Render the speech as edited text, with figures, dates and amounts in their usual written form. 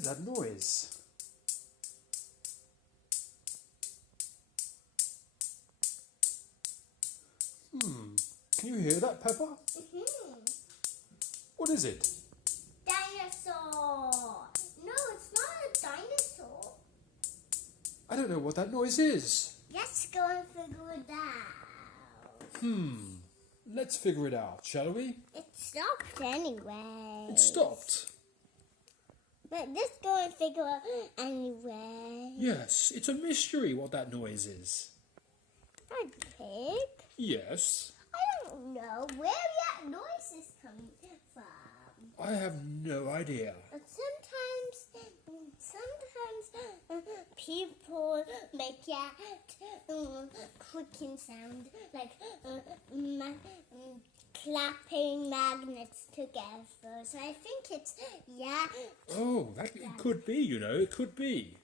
is that noise? Can you hear that, Peppa? What is it? Dinosaur. No, it's not a dinosaur. I don't know what that noise is. Let's go and figure it out. Let's figure it out, shall we? It stopped anyway. It stopped. But let's go and figure out anyway. Yes, it's a mystery what that noise is. A pig? Yes. I don't know where that noise is coming from. I have no idea. But sometimes people make that clicking sound like clapping magnets together. So I think it's Oh, it could be, it could be.